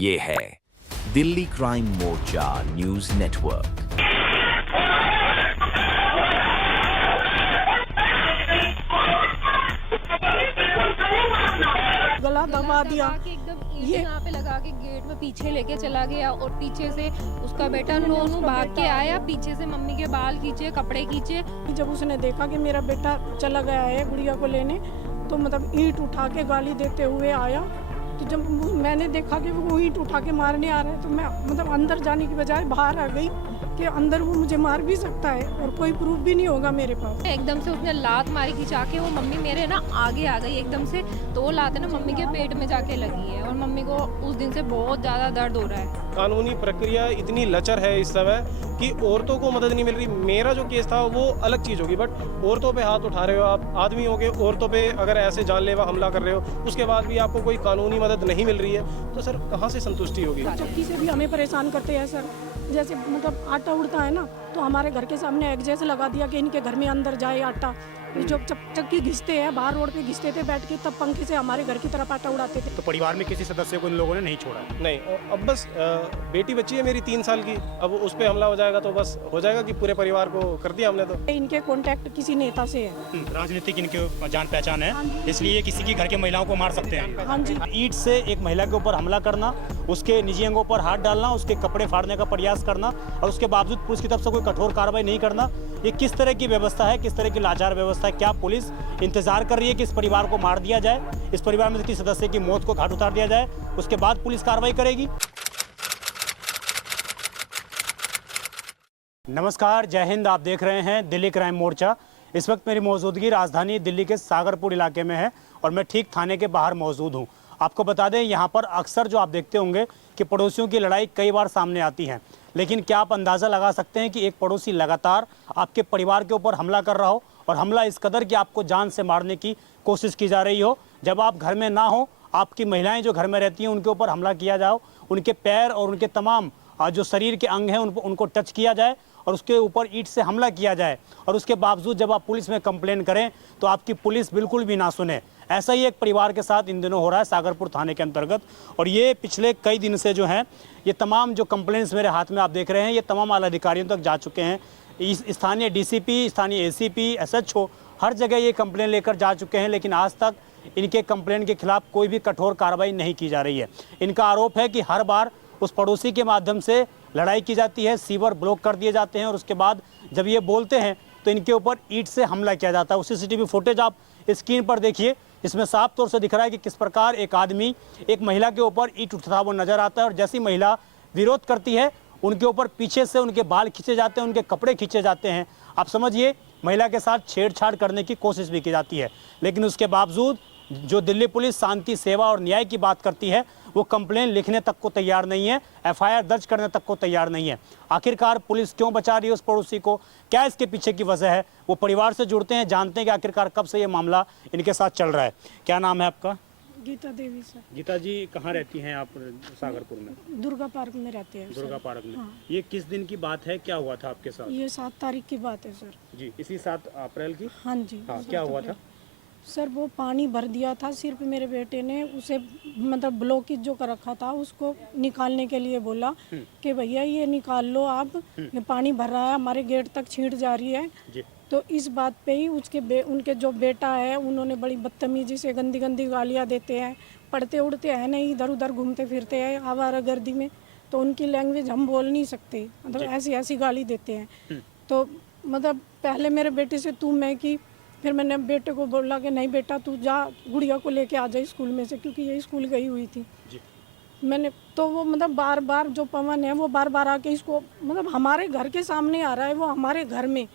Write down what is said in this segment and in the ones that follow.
ये है दिल्ली क्राइम मोर्चा news network. गला दबा दिया, ये यहाँ पे लगा के गेट में पीछे लेके चला गया और पीछे से उसका बेटा नोनू भाग के आया, पीछे से मम्मी के बाल खींचे, कपड़े खींचे। जब उसने देखा कि मेरा बेटा चला गया है गुड़िया को लेने, तो मतलब ईंट उठा के गाली देते हुए आया। तो जब मैंने देखा कि वो ईंट उठा के मारने आ रहा है, तो मैं मतलब अंदर जाने की बजाय बाहर आ गई कि अंदर वो मुझे मार भी सकता है और कोई प्रूफ भी नहीं होगा मेरे पास। एकदम से उसने लात मारी खिंचा के, वो मम्मी मेरे ना आगे आ गई एकदम से, तो वो लात ना मम्मी के पेट में जाके लगी है और मम्मी को उस दिन से बहुत ज़्यादा दर्द हो रहा है। कानूनी प्रक्रिया इतनी लचर है इस समय कि औरतों को मदद नहीं मिल रही। मेरा जो केस था वो अलग चीज़ होगी, बट औरतों पे हाथ उठा रहे हो आप, आदमी हो के औरतों पे अगर ऐसे जानलेवा हमला कर रहे हो, उसके बाद भी आपको कोई कानूनी मदद नहीं मिल रही है, तो सर कहाँ से संतुष्टि होगी। चक्की से भी हमें परेशान करते हैं सर। जैसे मतलब आटा उड़ता है ना, तो हमारे घर के सामने एग्जैस लगा दिया कि इनके घर में अंदर जाए आटा। जो चक्की घिसते हैं, बाहर रोड पे घिसते थे बैठ के, तब पंखे से हमारे घर की तरफ आटा उड़ाते थे। तो परिवार में किसी सदस्य को इन लोगों ने नहीं छोड़ा? नहीं, अब बस बेटी बच्ची है मेरी 3 साल की, अब उस पर हमला हो जाएगा तो बस हो जाएगा कि पूरे परिवार को कर दिया हमने। तो इनके कॉन्टेक्ट किसी नेता से है, राजनीतिक इनके जान पहचान है, इसलिए किसी की घर के महिलाओं को मार सकते हैं। हाँ जी। ईंट से एक महिला के ऊपर हमला करना, उसके निजी अंगों पर हाथ डालना, उसके कपड़े फाड़ने का प्रयास करना और उसके बावजूद पुलिस की तरफ से कोई कठोर कार्रवाई नहीं करना, ये किस तरह की व्यवस्था है, किस तरह की लाचार व्यवस्था है? क्या पुलिस इंतजार कर रही है कि इस परिवार को मार दिया जाए, इस परिवार में किसी सदस्य की मौत को घाट उतार दिया जाए, उसके बाद पुलिस कार्रवाई करेगी? नमस्कार, जय हिंद। आप देख रहे हैं दिल्ली क्राइम मोर्चा। इस वक्त मेरी मौजूदगी राजधानी दिल्ली के सागरपुर इलाके में है और मैं ठीक थाने के बाहर मौजूद हूँ। आपको बता दें, यहाँ पर अक्सर जो आप देखते होंगे कि पड़ोसियों की लड़ाई कई बार सामने आती है, लेकिन क्या आप अंदाज़ा लगा सकते हैं कि एक पड़ोसी लगातार आपके परिवार के ऊपर हमला कर रहा हो और हमला इस कदर कि आपको जान से मारने की कोशिश की जा रही हो, जब आप घर में ना हो, आपकी महिलाएं जो घर में रहती हैं उनके ऊपर हमला किया जाओ, उनके पैर और उनके तमाम जो शरीर के अंग हैं उनको टच किया जाए और उसके ऊपर ईंट से हमला किया जाए और उसके बावजूद जब आप पुलिस में कंप्लेन करें तो आपकी पुलिस बिल्कुल भी ना सुने। ऐसा ही एक परिवार के साथ इन दिनों हो रहा है सागरपुर थाने के अंतर्गत। और ये पिछले कई दिन से जो हैं, ये तमाम जो कंप्लेंट्स मेरे हाथ में आप देख रहे हैं, ये तमाम आला अधिकारियों तक जा चुके हैं। स्थानीय डीसीपी, स्थानीय एसीपी, एसएचओ, हर जगह ये कंप्लेन लेकर जा चुके हैं, लेकिन आज तक इनके कंप्लेन के खिलाफ कोई भी कठोर कार्रवाई नहीं की जा रही है। इनका आरोप है कि हर बार उस पड़ोसी के माध्यम से लड़ाई की जाती है, सीवर ब्लॉक कर दिए जाते हैं और उसके बाद जब ये बोलते हैं तो इनके ऊपर ईंट से हमला किया जाता है। उसी सीसीटीवी फुटेज आप स्क्रीन पर देखिए, इसमें साफ तौर से दिख रहा है कि किस प्रकार एक आदमी एक महिला के ऊपर ईंट उठता वो नजर आता है और जैसी महिला विरोध करती है उनके ऊपर पीछे से उनके बाल खींचे जाते हैं, उनके कपड़े खींचे जाते हैं। आप समझिए, महिला के साथ छेड़छाड़ करने की कोशिश भी की जाती है, लेकिन उसके बावजूद जो दिल्ली पुलिस शांति, सेवा और न्याय की बात करती है, वो कंप्लेन लिखने तक को तैयार नहीं है, एफआईआर दर्ज करने तक को तैयार नहीं है। आखिरकार पुलिस क्यों बचा रही है उस पड़ोसी को? क्या इसके पीछे की वजह है? वो परिवार से जुड़ते हैं, जानते हैं कि आखिरकार कब से ये मामला इनके साथ चल रहा है। क्या नाम है आपका? गीता देवी सर। गीता जी, कहाँ रहती हैं आप सागरपुर में? दुर्गा पार्क में रहते हैं। दुर्गा पार्क में। हाँ। ये किस दिन की बात है, क्या हुआ था आपके साथ? ये 7 तारीख की बात है सर। जी, इसी 7 अप्रैल की? हाँ जी। हाँ, क्या हुआ था? सर वो पानी भर दिया था, सिर्फ मेरे बेटे ने उसे मतलब ब्लॉकेज जो कर रखा था उसको निकालने के लिए बोला कि भैया ये निकाल लो आप, ये पानी भर रहा है, हमारे गेट तक छींट जा रही है। जी। तो इस बात पे ही उनके जो बेटा है उन्होंने बड़ी बदतमीजी से गंदी गंदी गालियाँ देते हैं, पढ़ते उड़ते हैं नहीं, इधर उधर घूमते फिरते हैं आवारागर्दी में, तो उनकी लैंग्वेज हम बोल नहीं सकते, मतलब ऐसी ऐसी गाली देते हैं। तो मतलब पहले मेरे बेटे से तू मैं की, फिर मैंने बेटे को बोला कि नहीं बेटा तू जा, गुड़िया को लेके आ जाए स्कूल में से, क्योंकि ये स्कूल गई हुई थी। जी। मैंने तो वो मतलब बार बार जो पवन है वो बार बार आके इसको मतलब हमारे घर के सामने आ रहा है, वो हमारे घर में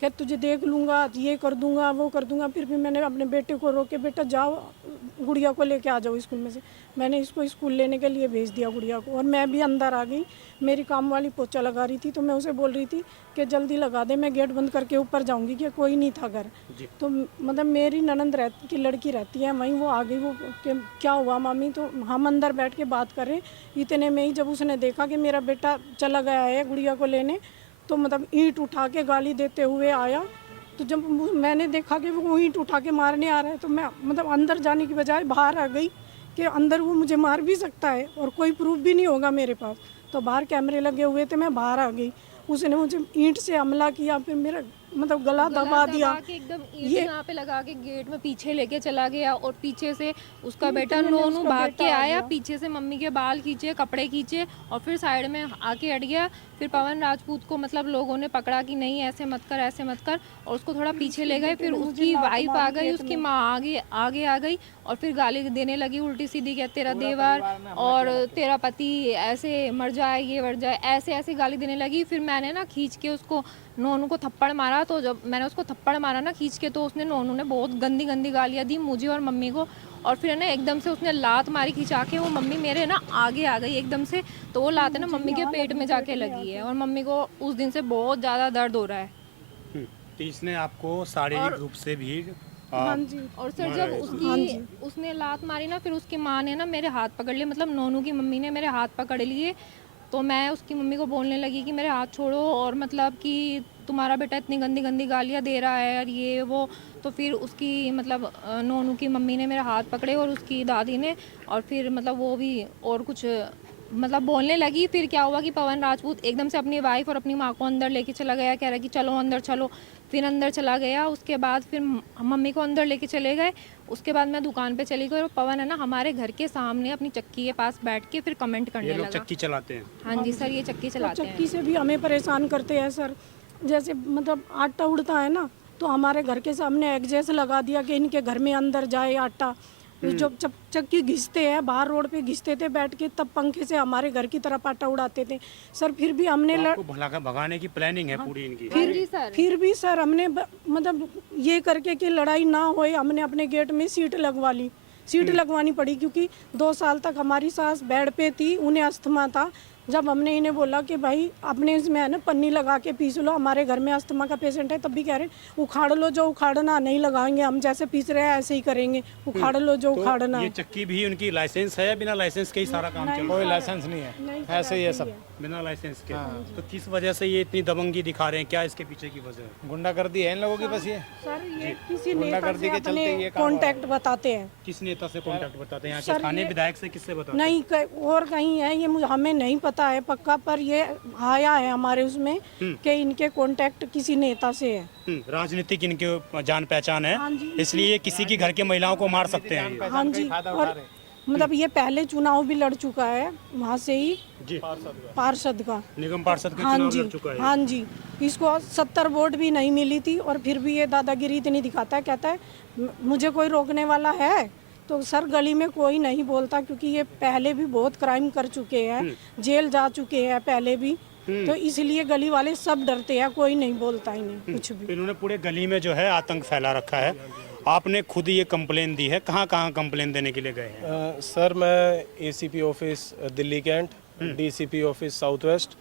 क्या तुझे देख लूँगा, ये कर दूंगा, वो कर दूंगा। फिर भी मैंने अपने बेटे को रोके, बेटा जाओ गुड़िया को लेके आ जाओ स्कूल में से। मैंने इसको स्कूल लेने के लिए भेज दिया गुड़िया को, और मैं भी अंदर आ गई। मेरी काम वाली पोछा लगा रही थी, तो मैं उसे बोल रही थी कि जल्दी लगा दे, मैं गेट बंद करके ऊपर जाऊंगी, कि कोई नहीं था घर। तो मतलब मेरी ननंद की लड़की रहती है वहीं, वो आ गई, वो कि क्या हुआ मामी? तो हम अंदर बैठ के बात करें, इतने में ही जब उसने देखा कि मेरा बेटा चला गया है गुड़िया को लेने, तो मतलब ईंट उठा के गाली देते हुए आया। तो जब मैंने देखा कि वो ईंट उठा के मारने आ रहा है, तो मैं मतलब अंदर जाने की बजाय बाहर आ गई कि अंदर वो मुझे मार भी सकता है और कोई प्रूफ भी नहीं होगा मेरे पास। तो बाहर कैमरे लगे हुए थे, मैं बाहर आ गई। उसने मुझे ईंट से हमला किया, फिर मेरा मतलब गला दबा दिया। के एकदम ईंट यहाँ पे लगा के गेट में पीछे लेके चला गया और पीछे से उसका बेटा नोनू भाग के आया, पीछे से मम्मी के बाल खींचे, कपड़े खींचे और फिर साइड में आके अट गया। फिर पवन राजपूत को मतलब लोगों ने पकड़ा कि नहीं ऐसे मत कर, ऐसे मत कर, और उसको थोड़ा पीछे ले गए। फिर उसकी वाइफ आ गई, उसकी माँ आगे आ गई और फिर गाली देने लगी उल्टी सीधी, कि तेरा देवर और तेरा पति ऐसे मर जाए, ये मर जाए, ऐसे ऐसे गाली देने लगी। फिर मैंने ना खींच के उसको नोनू को थप्पड़ मारा। तो जब मैंने उसको थप्पड़ मारा ना खींच के, तो उसने नोनू ने बहुत गंदी गंदी गालियाँ दी मुझे और मम्मी को। और फिर ना एकदम से उसने लात मारी खिंचा के, वो मम्मी मेरे ना आगे आ गई एकदम से। तो वो लात ना मम्मी के पेट में जाके लगी है और मम्मी को उस दिन से बहुत ज़्यादा दर्द हो रहा है। तो इसने आपको शारीरिक रूप से भी हाँ जी। और सर जब उसने लात मारी ना, फिर उसकी माँ ने ना मेरे हाथ पकड़ लिए, मतलब नोनू की मम्मी ने मेरे हाथ पकड़ लिए। तो मैं उसकी मम्मी को बोलने लगी कि मेरे हाथ छोड़ो, और मतलब कि तुम्हारा बेटा इतनी गंदी गंदी गालियाँ दे रहा है और ये वो। तो फिर उसकी मतलब नोनू की मम्मी ने मेरे हाथ पकड़े और उसकी दादी ने, और फिर मतलब वो भी और कुछ मतलब बोलने लगी। फिर क्या हुआ कि पवन राजपूत एकदम से अपनी वाइफ और अपनी माँ को अंदर लेके चला गया, कह रहा कि चलो अंदर चलो। फिर अंदर चला गया। उसके बाद फिर मम्मी को अंदर लेके चले गए। उसके बाद मैं दुकान पे चली गई और पवन है ना हमारे घर के सामने अपनी चक्की के पास बैठ के फिर कमेंट करने लगा। चक्की चलाते हैं? हाँ जी सर, ये चक्की चलाते हैं। चक्की से भी हमें परेशान करते हैं सर। जैसे मतलब आटा उड़ता है ना, तो हमारे घर के सामने एग्जैस लगा दिया कि इनके घर में अंदर जाए आटा। जो चक्की घिसते हैं, बाहर रोड पे घिसते थे बैठ के, तब पंखे से हमारे घर की तरफ आटा उड़ाते थे सर। फिर भी हमने भगाने की प्लानिंग है पूरी इनकी। फिर भी सर हमने मतलब ये करके कि लड़ाई ना होए, हमने अपने गेट में सीट लगवा ली। सीट लगवानी पड़ी क्योंकि 2 साल तक हमारी सास बेड पे थी, उन्हें अस्थमा था। जब हमने इन्हें बोला कि भाई अपने इसमें है ना पन्नी लगा के पीस लो, हमारे घर में अस्थमा का पेशेंट है, तब भी कह रहे उखाड़ लो, जो उखाड़ना नहीं लगाएंगे हम, जैसे पीस रहे हैं ऐसे ही करेंगे, उखाड़ लो जो उखाड़ना। ये चक्की भी उनकी लाइसेंस है? बिना लाइसेंस के ही सारा काम चल रहा है? कोई लाइसेंस नहीं है, ऐसे ही है सब, बिना लाइसेंस के। तो किस वजह से ये इतनी दबंगी दिखा रहे हैं? क्या इसके पीछे की वजह है? गुंडागर्दी है इन लोगों की बस। ये सर ये किसी नेता से अपने कॉन्टेक्ट बताते हैं। किस नेता से कॉन्टेक्ट बताते हैं? यहाँ के स्थानीय विधायक से किससे बताते हैं? नहीं, और कहीं है, ये हमें नहीं पता है पक्का, पर ये आया है हमारे उसमें कि इनके कॉन्टेक्ट किसी नेता से है। राजनीतिक इनके जान पहचान है, हाँ जी। इसलिए किसी की घर के महिलाओं को मार सकते हैं ये। हाँ जी। और मतलब ये पहले चुनाव भी लड़ चुका है वहाँ से ही, जी, पार्षद का, निगम पार्षद का हाँ चुनाव जी, लड़ चुका है। हाँ जी। इसको 70 वोट भी नहीं मिली थी और फिर भी ये दादागिरी इतनी दिखाता है, कहता है मुझे कोई रोकने वाला है? तो सर गली में कोई नहीं बोलता, क्योंकि ये पहले भी बहुत क्राइम कर चुके हैं, जेल जा चुके हैं पहले भी, तो इसलिए गली वाले सब डरते हैं, कोई नहीं बोलता इन्हें कुछ भी। इन्होंने पूरे गली में जो है आतंक फैला रखा है। आपने खुद ये कंप्लेन दी है, कहाँ कहाँ कंप्लेन देने के लिए गए हैं? सर मैं ACP office Delhi Cantt, DCP office south west,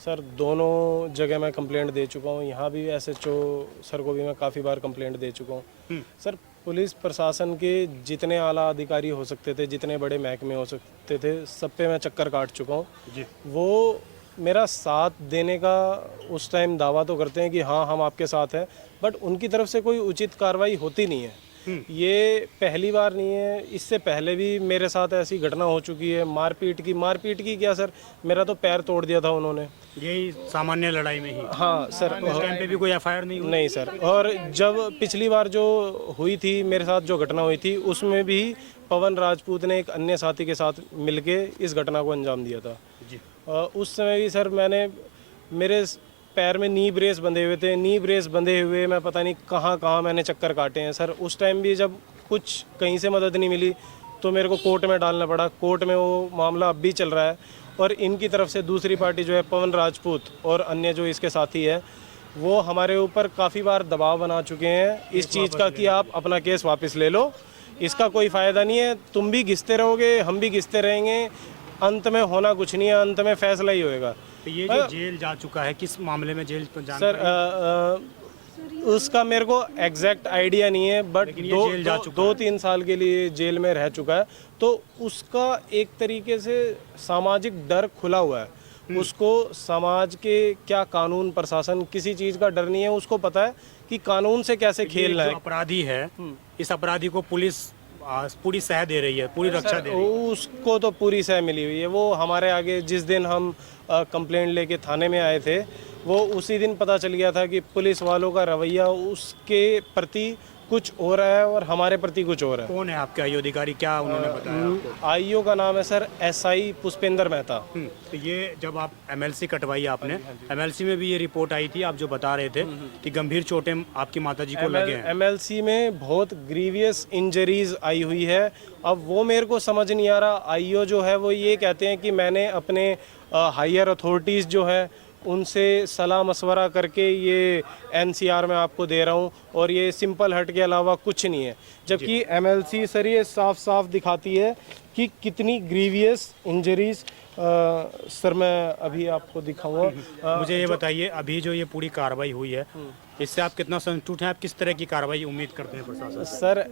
sir दोनों जगह मैं कंप्लेंट दे चुका हूँ। यहाँ भी एसएचओ सर को भी मैं काफ़ी बार कंप्लेंट दे चुका हूँ। सर पुलिस प्रशासन के जितने आला अधिकारी हो सकते थे, जितने बड़े महकमे हो सकते थे, सब पे मैं चक्कर काट चुका हूँ। वो मेरा साथ देने का उस टाइम दावा तो करते हैं कि हाँ हम आपके साथ हैं, बट उनकी तरफ से कोई उचित कार्रवाई होती नहीं है। ये पहली बार नहीं है, इससे पहले भी मेरे साथ ऐसी घटना हो चुकी है। मारपीट की क्या सर, मेरा तो पैर तोड़ दिया था उन्होंने, यही सामान्य लड़ाई में ही? हाँ सर। उस टाइम पे भी कोई एफआईआर नहीं हुई? नहीं सर। और जब पिछली बार जो हुई थी मेरे साथ, जो घटना हुई थी, उसमें भी पवन राजपूत ने एक अन्य साथी के साथ मिलके इस घटना को अंजाम दिया था। उस समय भी सर मेरे पैर में नी ब्रेस बंधे हुए थे। नी ब्रेस बंधे हुए मैं पता नहीं कहाँ कहाँ मैंने चक्कर काटे हैं सर। उस टाइम भी जब कुछ कहीं से मदद नहीं मिली तो मेरे को कोर्ट में डालना पड़ा। कोर्ट में वो मामला अब भी चल रहा है और इनकी तरफ से दूसरी पार्टी जो है पवन राजपूत और अन्य जो इसके साथी है, वो हमारे ऊपर काफ़ी बार दबाव बना चुके हैं इस चीज़ का कि आप अपना केस वापस ले लो, इसका कोई फ़ायदा नहीं है, तुम भी घिसते रहोगे, हम भी घिसते रहेंगे, अंत में होना कुछ नहीं है, अंत में फैसला ही होएगा। तो ये जो जेल जा चुका है, किस मामले में जेल जाना? सर उसका मेरे को एग्जैक्ट आइडिया नहीं है, बट 2-3 साल के लिए जेल में रह चुका है। तो उसका एक तरीके से सामाजिक डर खुला हुआ है। उसको समाज के क्या कानून प्रशासन किसी चीज़ का डर नहीं है। उसको पता है कि कानून से कैसे खेलना है। अपराधी है, इस अपराधी को पुलिस पूरी सह दे रही है, पूरी रक्षा दे रही है। उसको तो पूरी सह मिली हुई है। वो हमारे आगे जिस दिन हम कंप्लेंट लेके थाने में आए थे, वो उसी दिन पता चल गया था कि पुलिस वालों का रवैया उसके प्रति कुछ हो रहा है और हमारे प्रति कुछ हो रहा है। कौन है आपके आईओ अधिकारी, क्या उन्होंने बताया आपको? आईओ का नाम है सर एसआई पुष्पेंद्र मेहता। तो ये जब आप एमएलसी कटवाई आपने, एमएलसी में भी ये रिपोर्ट आई थी, आप जो बता रहे थे कि गंभीर चोटें आपकी माताजी को लगे हैं। एमएलसी में बहुत ग्रीवियस इंजरीज आई हुई है। अब वो मेरे को समझ नहीं आ रहा। आईओ जो है वो ये कहते हैं कि मैंने अपने हायर अथॉरिटीज़ जो है उनसे सलाह मशवरा करके ये एनसीआर में आपको दे रहा हूँ और ये सिंपल हट के अलावा कुछ नहीं है। जबकि एमएलसी सर ये साफ साफ दिखाती है कि कितनी ग्रीवियस इंजरीज। सर मैं अभी आपको दिखाऊंगा। मुझे ये बताइए, अभी जो ये पूरी कार्रवाई हुई है, इससे आप कितना संतुष्ट हैं? आप किस तरह की कार्रवाई उम्मीद करते हैं प्रशासन से? सर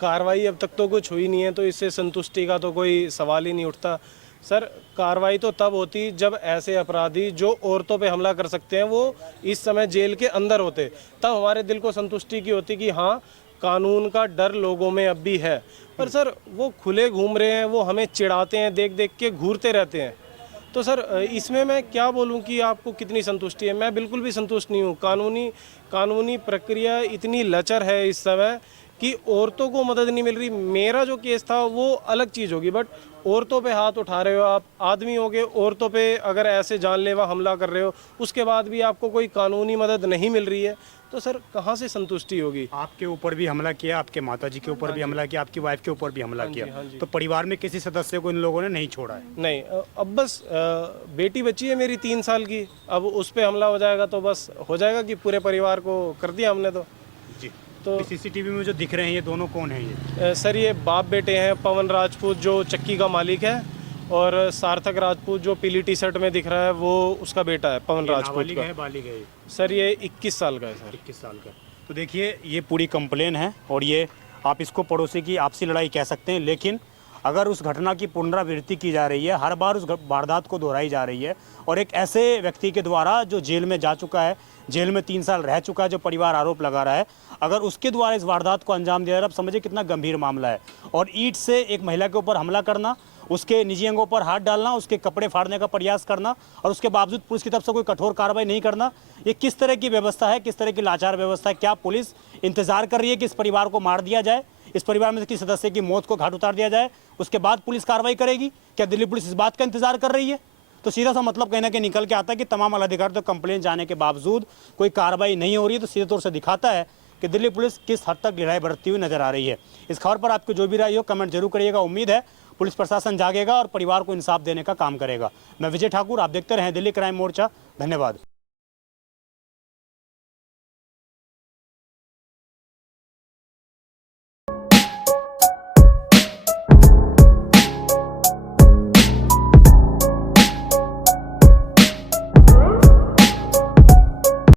कार्रवाई अब तक तो कुछ हुई नहीं है, तो इससे संतुष्टि का तो कोई सवाल ही नहीं उठता। सर कार्रवाई तो तब होती जब ऐसे अपराधी जो औरतों पे हमला कर सकते हैं वो इस समय जेल के अंदर होते, तब हमारे दिल को संतुष्टि की होती कि हाँ कानून का डर लोगों में अब भी है। पर सर वो खुले घूम रहे हैं, वो हमें चिढ़ाते हैं, देख देख के घूरते रहते हैं। तो सर इसमें मैं क्या बोलूं कि आपको कितनी संतुष्टि है? मैं बिल्कुल भी संतुष्ट नहीं हूं। कानूनी प्रक्रिया इतनी लचर है इस समय कि औरतों को मदद नहीं मिल रही। मेरा जो केस था वो अलग चीज़ होगी, बट औरतों पे हाथ उठा रहे हो आप, आदमी हो गए, औरतों पे अगर ऐसे जानलेवा हमला कर रहे हो, उसके बाद भी आपको कोई कानूनी मदद नहीं मिल रही है, तो सर कहाँ से संतुष्टि होगी? आपके ऊपर भी हमला किया, आपके माताजी के ऊपर भी हमला किया, आपकी वाइफ के ऊपर भी हमला किया, तो परिवार में किसी सदस्य को इन लोगों ने नहीं छोड़ा है? नहीं, अब बस बेटी बच्ची है मेरी 3 साल की, अब उस पर हमला हो जाएगा तो बस हो जाएगा कि पूरे परिवार को कर दिया हमने। तो जी। तो सीसीटीवी में जो दिख रहे हैं ये दोनों कौन है? ये सर ये बाप बेटे हैं। पवन राजपूत जो चक्की का मालिक है और सार्थक राजपूत जो पीली टी शर्ट में दिख रहा है वो उसका बेटा है, पवन राजपूत का। है बालिग है? सर ये 21 साल का है सर। 21 साल का। तो देखिए ये पूरी कंप्लेन है और ये आप इसको पड़ोसी की आपसी लड़ाई कह सकते हैं, लेकिन अगर उस घटना की पुनरावृत्ति की जा रही है, हर बार उस वारदात को दोहराई जा रही है और एक ऐसे व्यक्ति के द्वारा जो जेल में जा चुका है, जेल में 3 साल रह चुका है, जो परिवार आरोप लगा रहा है, अगर उसके द्वारा इस वारदात को अंजाम दिया जा रहा है, अब समझिए कितना गंभीर मामला है। और ईंट से एक महिला के ऊपर हमला करना, उसके निजी अंगों पर हाथ डालना, उसके कपड़े फाड़ने का प्रयास करना और उसके बावजूद पुलिस की तरफ से कोई कठोर कार्रवाई नहीं करना, ये किस तरह की व्यवस्था है, किस तरह की लाचार व्यवस्था है? क्या पुलिस इंतजार कर रही है कि इस परिवार को मार दिया जाए, इस परिवार में किसी सदस्य की मौत को घाट उतार दिया जाए, उसके बाद पुलिस कार्रवाई करेगी? क्या दिल्ली पुलिस इस बात का इंतजार कर रही है? तो सीधा सा मतलब कहीं ना कहीं निकल के आता है कि तमाम अधिकारी तो कंप्लेंट जाने के बावजूद कोई कार्रवाई नहीं हो रही है। तो सीधे तौर से दिखाता है कि दिल्ली पुलिस किस हद तक ढिलाई बरतती हुई नजर आ रही है। इस खबर पर आपको जो भी राय हो कमेंट जरूर करिएगा। उम्मीद है पुलिस प्रशासन जागेगा और परिवार को इंसाफ देने का काम करेगा। मैं विजय ठाकुर, आप देखते रहें दिल्ली क्राइम मोर्चा। धन्यवाद।